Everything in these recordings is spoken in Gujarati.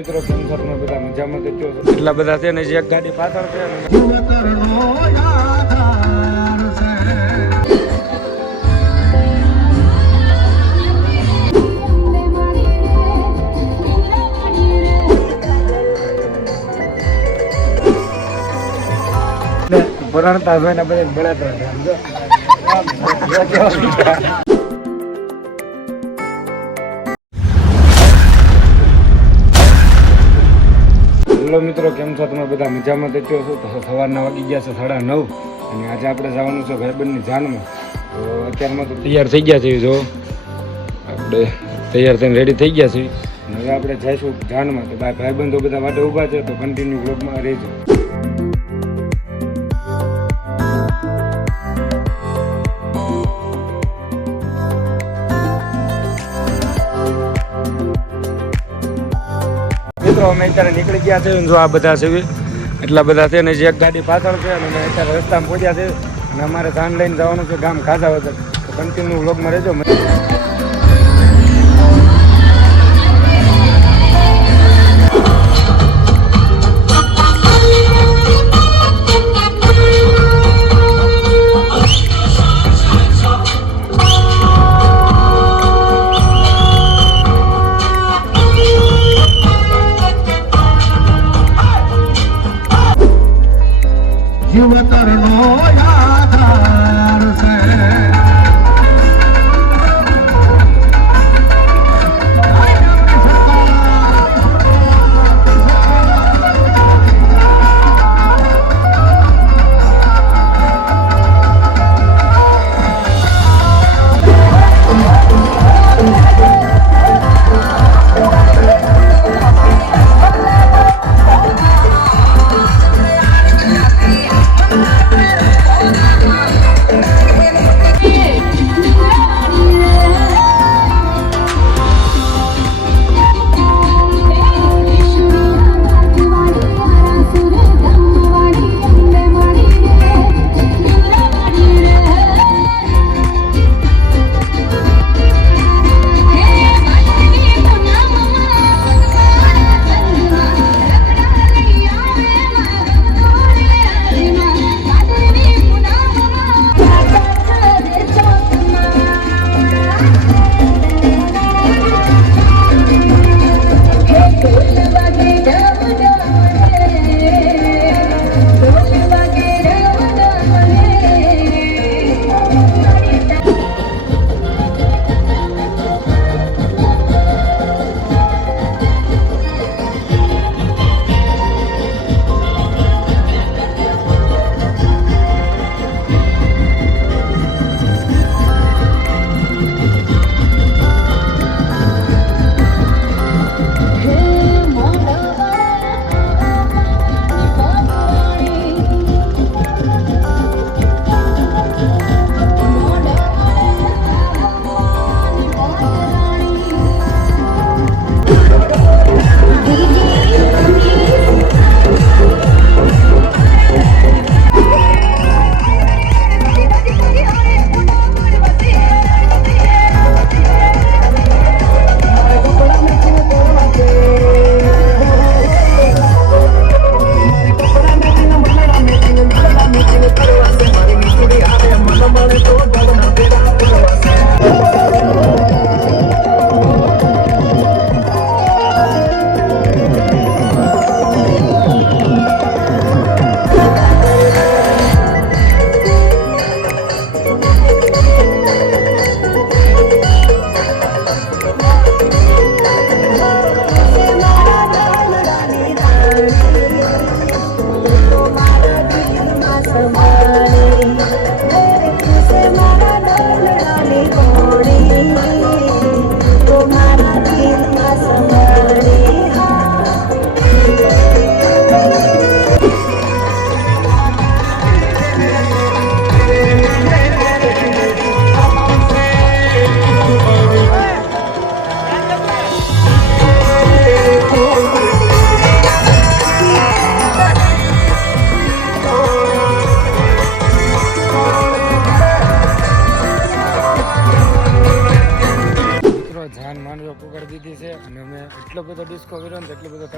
મિત્રો કેમ છો તમે બધા મજામાં તો છો? એટલા બધા છે ને એક ગાડી પાછળ છે ને ભરણતા જોઈને બધા બળાતા છે સમજો. હેલો મિત્રો કેમ છો તમે બધા મજામાં તો છો? તો સવારના વાગી ગયા છે 9:30 અને આજે આપણે જવાનું છે ભાઈબંધની જાનમાં. તો અત્યારમાં તો તૈયાર થઈ ગયા છે. જો આપણે તૈયાર થઈને રેડી થઈ ગયા છીએ અને હવે આપણે જઈશું જાનમાં. તો ભાઈબંધો બધા વાટે ઊભા છે તો કન્ટિન્યુ બ્લોગમાં રહેજો. મિત્રો અમે અત્યારે નીકળી ગયા છે. જો આ બધા છે એટલા બધા છે ને એક ગાડી પાછળ છે અને અમે અત્યારે રસ્તામાં પહોંચ્યા છે અને અમારે ધાન લઈને જવાનું છે ગામ ખાધા વગર. તો કન્ટિન્યુ વ્લોગમાં રહેજો. જીવતરનો આધાર છે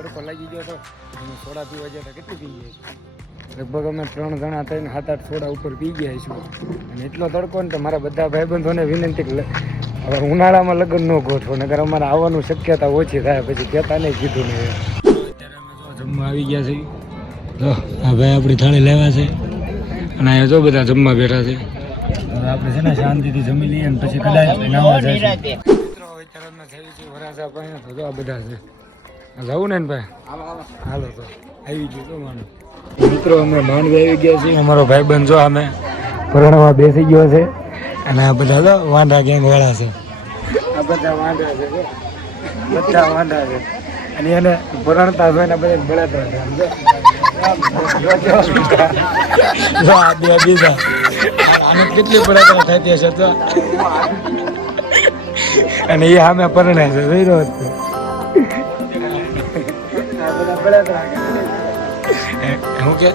તડકો લાગી ગયો હતો અને સોડા પીવા ગયા હતા. કેટલી પી ગયા લગભગ અમે 3 જણા થઈને 7-8 સોડા ઉપર પી ગયા છું. અને એટલો તડકો ને તો મારા બધા ભાઈબંધોને વિનંતી કે હવે ઉનાળામાં લગ્ન ન ગોઠવો નકર અમારે આવવાનું શક્યતા ઓછી થાય પછી કહેતા નહીં કીધું ને. અત્યારે અમે જો જમવા આવી ગયા છે. જો આ ભાઈ આપણી થાળી લેવા છે અને અહીંયા જો બધા જમવા બેઠા છે. હવે આપણે છે ને શાંતિથી જમી લઈએ ને પછી કદાચ નાવા જાય મિત્રો. અત્યારે અમે થઈ છીએ વરાસા પાસે તો જો આ બધા છે. જવું ને ભાઈ હાલો તો આવી ગયું તો માનું મિત્રો. અમે માંડવી આવી ગયા છીએ. અમારો ભાઈબંધ જો અમે પરણવા બેસી ગયો છે અને આ બધા તો વાંઢા ગેંગ વાળા છે. આ બધા વાંઢા છે બધા વાંઢા છે અને એને પરણતા હોય ને બધા બળાતા છે. આ બે બીજા આને કેટલી બળાતા થતી હશે તો અને એ સામે પરણે છે જોઈ રહ્યો છે. આ બધા બળાતા હું કે